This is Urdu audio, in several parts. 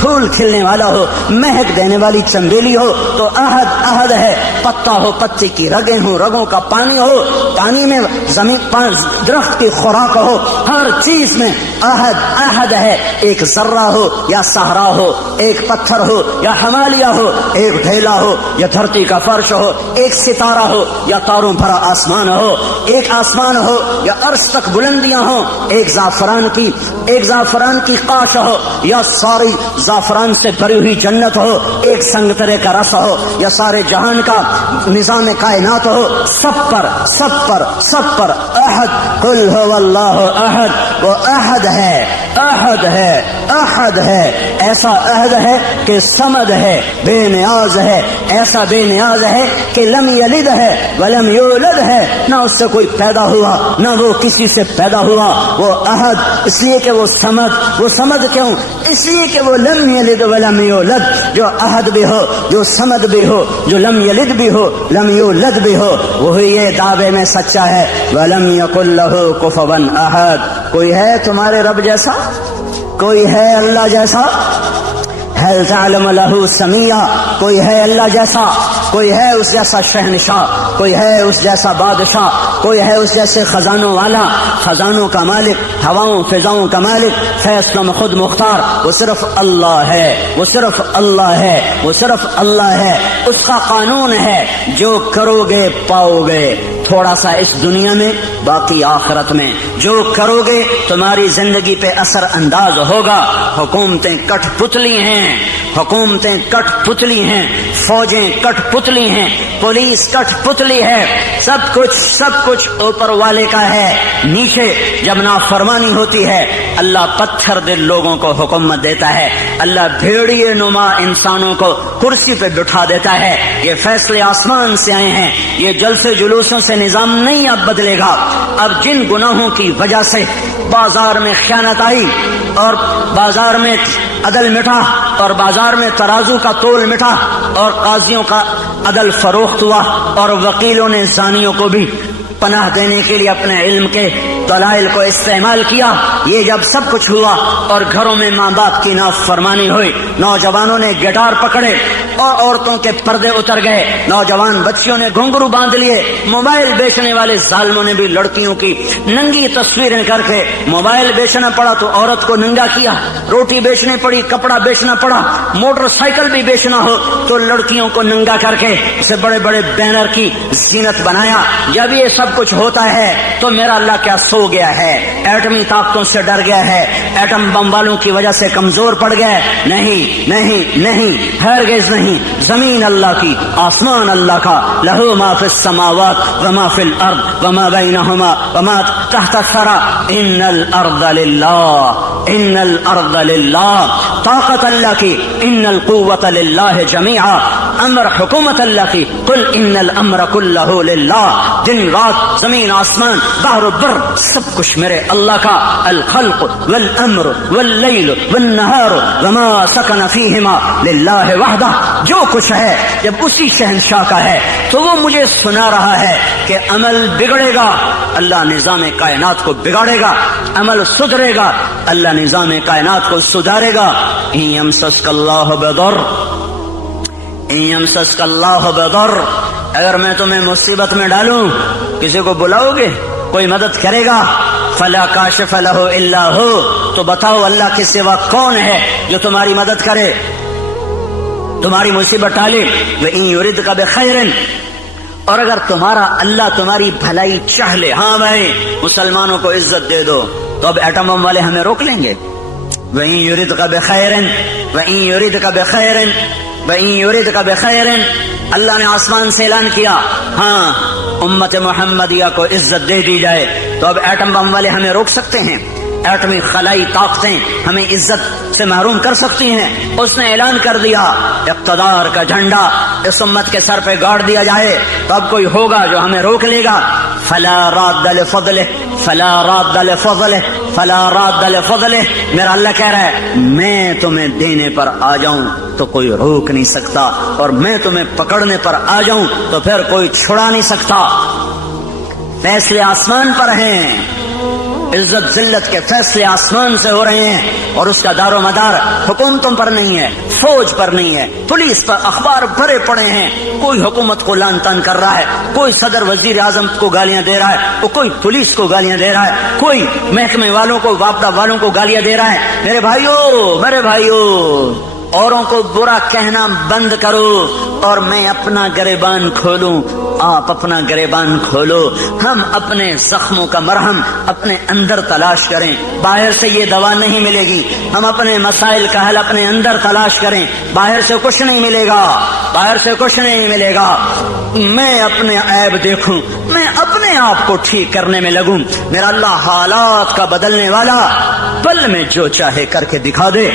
پھول کھلنے والا ہو، مہک دینے والی چنبیلی ہو تو احد احد ہے، پتا ہو پتے کی رگیں ہوں، رگوں کا پانی ہو، پانی میں زمین درخت کی خوراک ہو، ہر چیز میں احد احد ہے۔ ایک ذرہ ہو یا صحرا ہو، ایک پتھر ہو یا ہمالیہ ہو، ایک ڈھیلا ہو یا دھرتی کا فرش ہو، ایک ستارہ ہو یا تاروں بھرا آسمان ہو، ایک آسمان ہو یا عرش تک بلندیاں ہوں، ایک زعفران کی قاش ہو یا ساری زعفران سے بھری ہوئی جنت ہو، ایک سنگترے کا رس ہو یا سارے جہان کا نظام کائنات ہو، سب پر احد، قل هو اللہ احد، وہ احد ہے، ایسا احد ہے کہ صمد ہے، بے نیاز ہے، ایسا بے نیاز ہے کہ لم یلد ہے ولم یولد ہے، نہ اس سے کوئی پیدا ہوا نہ وہ کسی سے پیدا ہوا، وہ احد اس لیے کہ وہ صمد کیوں؟ اس لیے کہ وہ لم یلد ولم یولد، جو احد بھی ہو، جو صمد بھی ہو، جو لم یلد بھی ہو، لم یولد بھی ہو، وہی یہ دعوے میں سچا ہے، ولم یکن لہ کفوا احد۔ کوئی ہے تمہارے رب جیسا؟ کوئی ہے اللہ جیسا؟ هل تعلم له سمیہ؟ کوئی ہے اللہ جیسا؟ کوئی ہے اس جیسا شہنشاہ؟ کوئی ہے اس جیسا بادشاہ؟ کوئی ہے اس جیسے خزانوں والا، خزانوں کا مالک، ہواؤں فضاؤں کا مالک، فیصلہ خود مختار؟ وہ صرف اللہ ہے، وہ صرف اللہ ہے، وہ صرف اللہ ہے۔ اس کا قانون ہے جو کرو گے پاؤ گے، تھوڑا سا اس دنیا میں باقی آخرت میں، جو کرو گے تمہاری زندگی پہ اثر انداز ہوگا۔ حکومتیں کٹ پتلی ہیں، حکومتیں کٹ پتلی ہیں، فوجیں کٹ پتلی ہیں، پولیس کٹ پتلی ہے، سب کچھ اوپر والے کا ہے۔ نیچے جب نافرمانی ہوتی ہے اللہ پتھر دل لوگوں کو حکومت دیتا ہے، اللہ بھیڑیے نما انسانوں کو کرسی پہ بٹھا دیتا ہے۔ یہ فیصلے آسمان سے آئے ہیں، یہ جلسے جلوسوں سے نظام نہیں اب بدلے گا۔ اب جن گناہوں کی وجہ سے بازار میں خیانت آئی اور بازار میں عدل مٹا اور بازار میں ترازو کا تول مٹا اور قاضیوں کا عدل فروخت ہوا اور وکیلوں نے زانیوں کو بھی پناہ دینے کے لیے اپنے علم کے دلائل کو استعمال کیا، یہ جب سب کچھ ہوا اور گھروں میں ماں باپ کی نافرمانی ہوئی، نوجوانوں نے گٹار پکڑے اور عورتوں کے پردے اتر گئے، نوجوان بچیوں نے گھنگرو باندھ لیے، موبائل بیچنے والے ظالموں نے بھی لڑکیوں کی ننگی تصویریں کر کے، موبائل بیچنا پڑا تو عورت کو ننگا کیا، روٹی بیچنی پڑی، کپڑا بیچنا پڑا، موٹر سائیکل بھی بیچنا ہو تو لڑکیوں کو ننگا کر کے اسے بڑے بڑے بینر کی زینت بنایا۔ جب یہ سب کچھ ہوتا ہے تو میرا اللہ کیا سو گیا ہے؟ ایٹمی طاقتوں سے ڈر گیا ہے؟ ایٹم بم والوں کی وجہ سے کمزور پڑ گیا ہے؟ نہیں نہیں نہیں، ہرگز نہیں۔ زمین اللہ کی، آسمان اللہ کا، لہو ما فی السماوات وما فی الارض وما بینہما وما تحت الثری، ان الارض للہ، ان الارض للہ، طاقت اللہ کی، ان القوت للہ جمیعا، امر حکومت اللہ کی، قل ان الامر کلہ للہ، دن رات زمین آسمان بحر و بر سب کچھ میرے اللہ کا، الخلق والامر واللیل والنہار وما سکن فیہما للہ وحدہ، جو کچھ ہے جب اسی شہنشاہ کا ہے تو وہ مجھے سنا رہا ہے کہ عمل بگڑے گا اللہ نظام کائنات کو بگاڑے گا، عمل سدھرے گا اللہ نظام کائنات کو سدھارے گا۔ ان یمسسک اللہ بضر، ان یمسسک اللہ بضر، اگر میں تمہیں مصیبت میں ڈالوں کسی کو بلاؤ گے؟ کوئی مدد کرے گا؟ فلا کاشف لہ الا ہو، تو بتاؤ اللہ کے سوا کون ہے جو تمہاری مدد کرے، تمہاری مصیبت ٹالے؟ وَإِن يُرِدْكَ بِخَيْرٍ، اور اگر تمہارا اللہ تمہاری بھلائی چاہ لے، ہاں بھائی مسلمانوں کو عزت دے دو، تو اب ایٹم بم والے ہمیں روک لیں گے؟ وَإِن يُرِدْكَ بِخَيْرٍ، وَإِن يُرِدْكَ بِخَيْرٍ، وَإِن يُرِدْكَ بِخَيْرٍ، اللہ نے آسمان سے اعلان کیا ہاں امت محمدیہ کو عزت دے دی جائے، تو اب ایٹم بم والے ہمیں روک سکتے ہیں؟ ایٹمی خلائی طاقتیں ہمیں عزت سے محروم کر سکتی ہیں؟ اس نے اعلان کر دیا اقتدار کا جھنڈا اس امت کے سر پہ گاڑ دیا جائے، تو اب کوئی ہوگا جو ہمیں روک لے گا؟ فلا راد لفضلہ، فلا راد لفضلہ، فلا راد لفضلہ، میرا اللہ کہہ رہا ہے میں تمہیں دینے پر آ جاؤں تو کوئی روک نہیں سکتا، اور میں تمہیں پکڑنے پر آ جاؤں تو پھر کوئی چھڑا نہیں سکتا۔ فیصلے آسمان پر ہیں، عزت ذلت کے فیصلے آسمان سے ہو رہے ہیں اور اس کا دار و مدار حکومتوں پر نہیں ہے، فوج پر نہیں ہے، پولیس پر اخبار بھرے پڑے ہیں، کوئی حکومت کو لان تان کر رہا ہے، کوئی صدر وزیر اعظم کو گالیاں دے رہا ہے، کوئی پولیس کو گالیاں دے رہا ہے، کوئی محکمے والوں کو واپڈا والوں کو گالیاں دے رہا ہے۔ میرے بھائیوں اوروں کو برا کہنا بند کرو اور میں اپنا گریبان کھولوں، آپ اپنا گریبان کھولو۔ ہم اپنے زخموں کا مرہم اپنے اندر تلاش کریں، باہر سے یہ دوا نہیں ملے گی۔ ہم اپنے مسائل کا حل اپنے اندر تلاش کریں، باہر سے کچھ نہیں ملے گا، باہر سے کچھ نہیں ملے گا۔ میں اپنے عیب دیکھوں، میں اپنے آپ کو ٹھیک کرنے میں لگوں، میرا اللہ حالات کا بدلنے والا، پل میں جو چاہے کر کے دکھا دے۔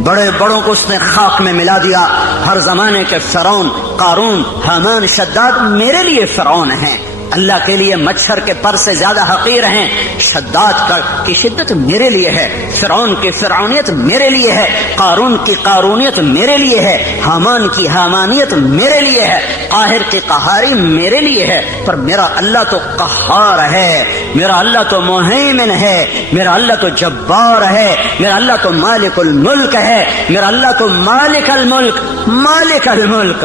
بڑے بڑوں کو اس نے خاک میں ملا دیا۔ ہر زمانے کے فرعون، قارون، حامان، شداد میرے لیے فرعون ہیں، اللہ کے لیے مچھر کے پر سے زیادہ حقیر ہیں۔ شداد کی شدت میرے لیے ہے، فرعون کی فرعونیت میرے لیے ہے، قارون کی قارونیت میرے لیے ہے، حامان کی حامانیت میرے لیے ہے، قاہر کی قہاری میرے لیے ہے۔ پر میرا اللہ تو قہار ہے، میرا اللہ تو مہیمن ہے، میرا اللہ تو جبار ہے، میرا اللہ تو مالک الملک ہے، میرا اللہ تو مالک الملک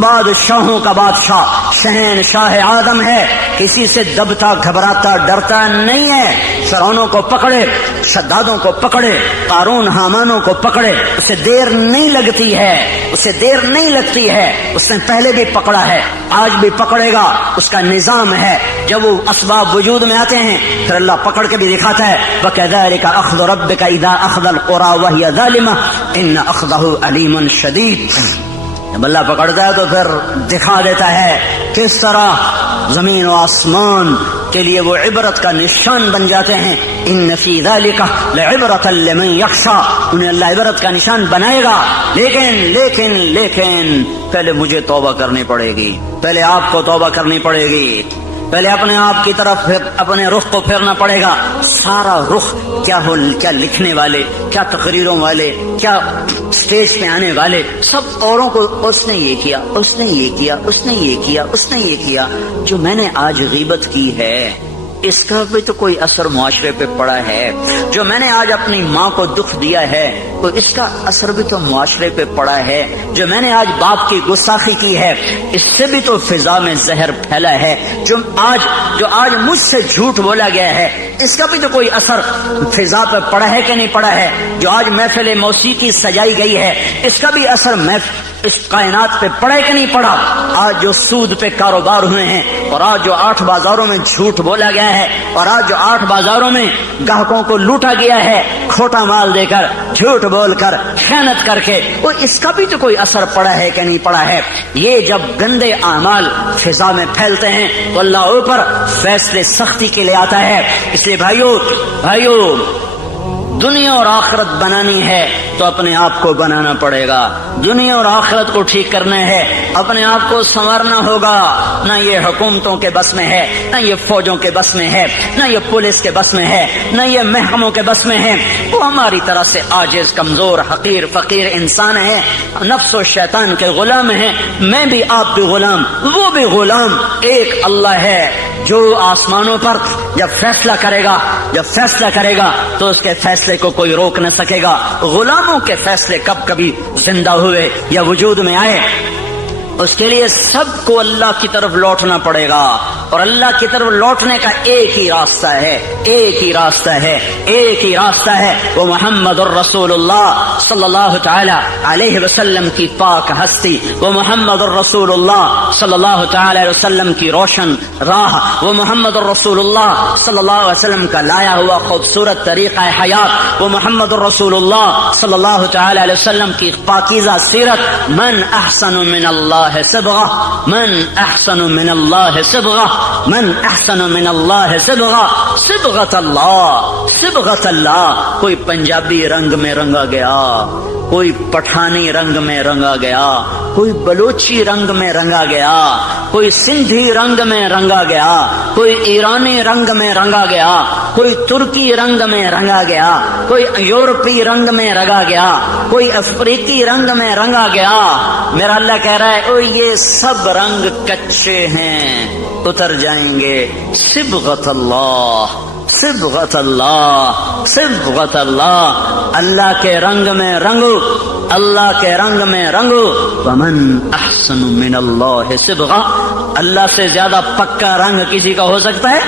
بادشاہوں کا بادشاہ، شہنشاہ آدم ہے، کسی سے دبتا گھبراتا ڈرتا نہیں ہے۔ فرعونوں کو پکڑے، شدادوں کو پکڑے، قارون حامانوں کو پکڑے، اسے دیر نہیں لگتی ہے، اسے دیر نہیں لگتی ہے، اس نے پہلے بھی پکڑا ہے، آج بھی پکڑے گا، اس کا نظام ہے۔ جب وہ اسباب وجود میں آتے ہیں پھر اللہ پکڑ کے بھی دکھاتا ہے، وَكَذَلِكَ أَخْذُ رَبِّكَ إِذَا أَخْذَ الْقُرَى وَهِيَ ظَالِمَةٌ إِنَّ أَخْذَهُ أَلِيمٌ شَدِيدٌ۔ جب اللہ پکڑتا ہے تو پھر دکھا دیتا ہے کس طرح زمین و آسمان کے لیے وہ عبرت کا نشان بن جاتے ہیں۔ ان فی ذلک لعبرۃ لمن یخشی، انہیں اللہ عبرت کا نشان بنائے گا، لیکن پہلے مجھے توبہ کرنی پڑے گی، پہلے آپ کو توبہ کرنی پڑے گی، پہلے اپنے آپ کی طرف اپنے رخ کو پھیرنا پڑے گا۔ سارا رخ کیا لکھنے والے، کیا تقریروں والے، کیا سٹیج پہ آنے والے، سب اوروں کو اس نے یہ کیا، اس نے یہ کیا، اس نے یہ کیا، اس نے یہ کیا۔ جو میں نے آج غیبت کی ہے اس کا بھی تو کوئی اثر معاشرے پہ پڑا ہے، جو میں نے آج اپنی ماں کو دکھ دیا ہے تو اس کا اثر بھی تو معاشرے پہ پڑا ہے، جو میں نے آج باپ کی گستاخی کی ہے اس سے بھی تو فضا میں زہر پھیلا ہے، جو آج مجھ سے جھوٹ بولا گیا ہے اس کا بھی تو کوئی اثر فضا پہ پڑا ہے کہ نہیں پڑا ہے، جو آج محفل موسیقی سجائی گئی ہے اس کا بھی اثر اس کائنات پہ پڑا ہے کہ نہیں پڑا۔ آج جو سود پہ کاروبار ہوئے ہیں اور آج جو 8 بازاروں میں جھوٹ بولا گیا ہے اور آج جو 8 بازاروں میں گاہکوں کو لوٹا گیا ہے کھوٹا مال دے کر، جھوٹ بول کر، خیانت کر کے، اور اس کا بھی تو کوئی اثر پڑا ہے کہ نہیں پڑا ہے۔ یہ جب گندے اعمال فضا میں پھیلتے ہیں تو اللہ اوپر فیصلے سختی کے لیے آتا ہے۔ اس لیے بھائیو دنیا اور آخرت بنانی ہے تو اپنے آپ کو بنانا پڑے گا، دنیا اور آخرت کو ٹھیک کرنا ہے، اپنے آپ کو سنوارنا ہوگا۔ نہ یہ حکومتوں کے بس میں ہے، نہ یہ فوجوں کے بس میں ہے، نہ یہ پولیس کے بس میں ہے، نہ یہ محکموں کے بس میں ہے، وہ ہماری طرح سے عاجز، کمزور، حقیر، فقیر انسان ہے، نفس و شیطان کے غلام ہیں، میں بھی، آپ بھی غلام، وہ بھی غلام۔ ایک اللہ ہے جو آسمانوں پر جب فیصلہ کرے گا تو اس کے فیصلے کو کوئی روک نہ سکے گا۔ غلاموں کے فیصلے کبھی زندہ ہوئے یا وجود میں آئے، اس کے لیے سب کو اللہ کی طرف لوٹنا پڑے گا، اور اللہ کی طرف لوٹنے کا ایک ہی راستہ ہے، وہ محمد الرسول اللہ صلی اللہ تعالی علیہ وسلم کی پاک ہستی، وہ محمد الرسول اللہ صلی اللہ تعالی علیہ وسلم کی روشن راہ، وہ محمد الرسول اللہ صلی اللہ علیہ وسلم کا لایا ہوا خوبصورت طریقہ حیات، وہ محمد الرسول اللہ صلی اللہ تعالی علیہ وسلم کی پاکیزہ سیرت۔ من احسن من اللہ صبغہ، من احسن من اللہ صبغہ، من احسن من اللہ صبغہ، صبغۃ اللہ۔ کوئی پنجابی رنگ میں رنگا گیا، کوئی پٹھانی رنگ میں رنگا گیا، کوئی بلوچی رنگ میں رنگا گیا، کوئی سندھی رنگ میں رنگا گیا، کوئی ایرانی رنگ میں رنگا گیا، کوئی ترکی رنگ میں رنگا گیا، کوئی یورپی رنگ میں رنگا گیا، کوئی افریقی رنگ میں رنگا گیا۔ میرا اللہ کہہ رہا ہے او یہ سب رنگ کچے ہیں، اتر جائیں گے۔ صبغۃ اللہ، صبغت اللہ، صبغت اللہ، اللہ کے رنگ میں رنگو، اللہ کے رنگ میں رنگو۔ ومن احسن من اللہ صبغہ، اللہ سے زیادہ پکا رنگ کسی کا ہو سکتا ہے؟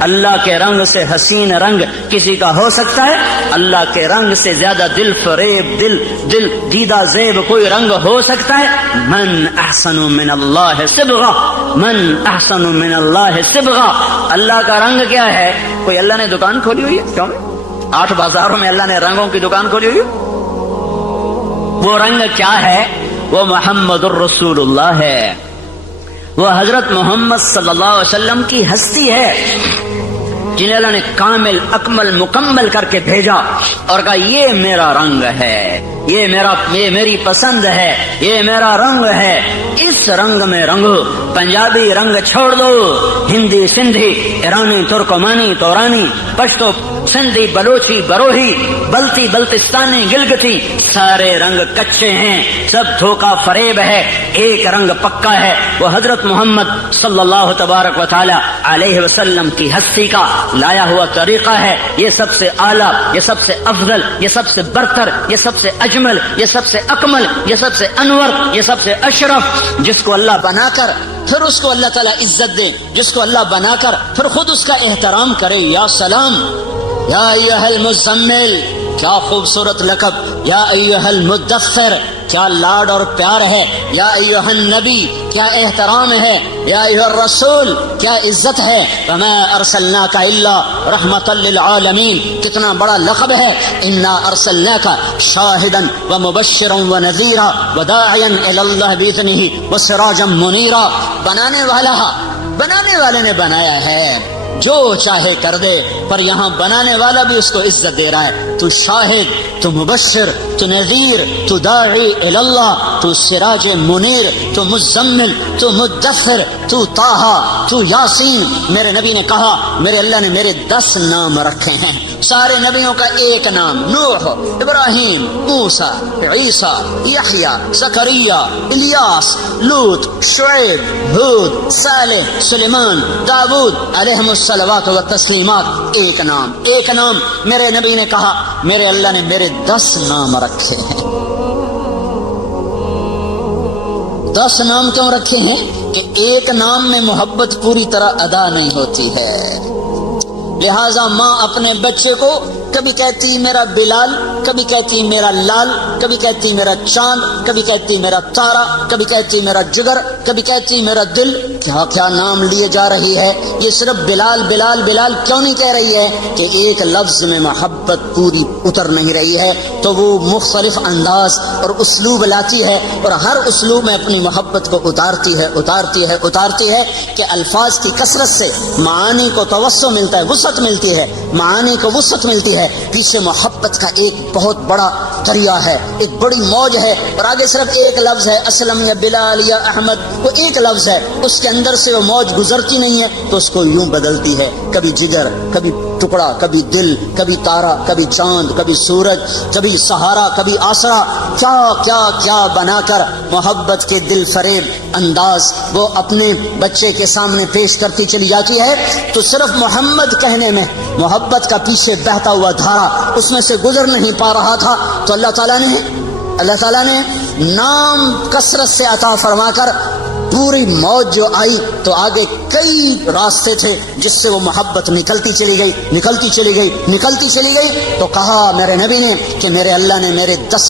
اللہ کے رنگ سے حسین رنگ کسی کا ہو سکتا ہے؟ اللہ کے رنگ سے زیادہ دل فریب، دل دیدہ زیب کوئی رنگ ہو سکتا ہے؟ من احسن من اللہ صبغہ، من احسن من اللہ صبغہ۔ اللہ کا رنگ کیا ہے؟ کوئی اللہ نے دکان کھولی ہوئی ہے؟ کیوں؟ 8 بازاروں میں اللہ نے رنگوں کی دکان کھولی ہوئی ہے۔ وہ رنگ کیا ہے؟ وہ محمد الرسول اللہ ہے، وہ حضرت محمد صلی اللہ علیہ وسلم کی ہستی ہے جنہیں اللہ نے کامل اکمل مکمل کر کے بھیجا اور کہا یہ میرا رنگ ہے، یہ میری پسند ہے، یہ میرا رنگ ہے، اس رنگ میں رنگو۔ پنجابی رنگ چھوڑ دو، ہندی سندھی، ایرانی ترکمانی تورانی، پشتو سندھی بلوچی بروہی، بلتی بلتستانی گلگتی، سارے رنگ کچے ہیں، سب دھوکہ فریب ہے، ایک رنگ پکا ہے، وہ حضرت محمد صلی اللہ تبارک و تعالی علیہ وسلم کی ہستی کا لایا ہوا طریقہ ہے۔ یہ سب سے اعلیٰ، یہ سب سے افضل، یہ سب سے برتر، یہ سب سے اجمل، یہ سب سے اکمل، یہ سب سے انور، یہ سب سے اشرف، جس کو اللہ بنا کر پھر اس کو اللہ تعالیٰ عزت دے، جس کو اللہ بنا کر پھر خود اس کا احترام کرے۔ یا سلام، یا ایھا المزمل، کیا خوبصورت لقب، یا ایھا المدثر، کیا لاڈ اور پیار ہے، یا ایھا النبی، کیا احترام ہے، یا ایھا الرسول، کیا عزت ہے، وما ارسلناک الا رحمۃ للعالمین، کتنا بڑا لقب ہے۔ انا ارسلناک شاہدا ومبشرا ونذیرا وداعیا الی اللہ باذنہ وسراجا منیرا۔ بنانے والے نے بنایا ہے، جو چاہے کر دے، پر یہاں بنانے والا بھی اس کو عزت دے رہا ہے۔ تو شاہد، تو مبشر، تو نذیر، تو داعی الی اللہ، تو سراج منیر، تو مزمل، تو مدثر، تو طٰہٰ، تو یاسین۔ میرے نبی نے کہا میرے اللہ نے میرے 10 نام رکھے ہیں، سارے نبیوں کا ایک نام، نوح، ابراہیم، موسیٰ، عیسیٰ، یحییٰ، زکریا، الیاس، لوط، شعیب، ہود، صالح، سلیمان، داؤد علیہم الصلوات والتسلیمات۔ ایک نام میرے نبی نے کہا میرے اللہ نے میرے 10 نام رکھے ہیں۔ 10 نام کیوں رکھے ہیں؟ کہ ایک نام میں محبت پوری طرح ادا نہیں ہوتی ہے، لہذا ماں اپنے بچے کو کبھی کہتی میرا بلال، کبھی کہتی میرا لال، کبھی کہتی میرا چاند، کبھی کہتی میرا تارا، کبھی کہتی میرا جگر، کبھی کہتی میرا دل۔ کیا کیا نام لیے جا رہی ہے؟ یہ صرف بلال بلال بلال کیوں نہیں کہہ رہی ہے؟ کہ ایک لفظ میں محبت پوری اتر نہیں رہی ہے، تو وہ مختلف انداز اور اسلوب لاتی ہے، اور ہر اسلوب میں اپنی محبت کو اتارتی ہے کہ الفاظ کی کثرت سے معانی کو توسع ملتا ہے، وسعت ملتی ہے، معانی کو وسعت ملتی ہے۔ پیچھے محبت کا ایک بہت بڑا دریا ہے، ایک بڑی موج ہے، اور آگے صرف ایک لفظ ہے، اسلم یا بلال یا احمد، وہ ایک لفظ ہے، اس کے اندر سے وہ موج گزرتی نہیں ہے، تو اس کو یوں بدلتی ہے، کبھی جگر، کبھی ٹکڑا، کبھی دل، کبھی تارا، کبھی چاند، کبھی سورج، کبھی سہارا، کبھی آسرا، کیا کیا کیا بنا کر محبت کے دل فریب انداز وہ اپنے بچے کے سامنے پیش کرتی چلی جاتی ہے۔ تو صرف محمد کہنے میں محبت کا پیچھے بہتا ہوا دھارا اس میں سے گزر نہیں پا رہا تھا، تو اللہ تعالیٰ نے نام کثرت سے عطا فرما کر پوری موج جو آئی، تو آگے کئی راستے تھے جس سے وہ محبت نکلتی چلی گئی، تو کہا میرے نبی نے کہ میرے اللہ نے میرے 10